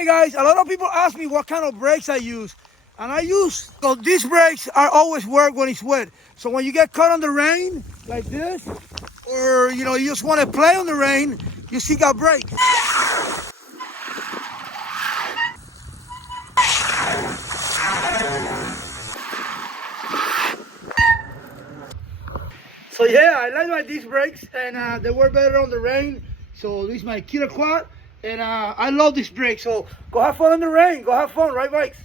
Hey guys, a lot of people ask me what kind of brakes I use. And so these brakes are always work when it's wet. So when you get caught on the rain, like this, or you just want to play on the rain, you still got brakes. So yeah, I like my disc brakes, and they work better on the rain. So this is my Killer Quad, and I love this brake. So go have fun in the rain. Go have fun, ride bikes.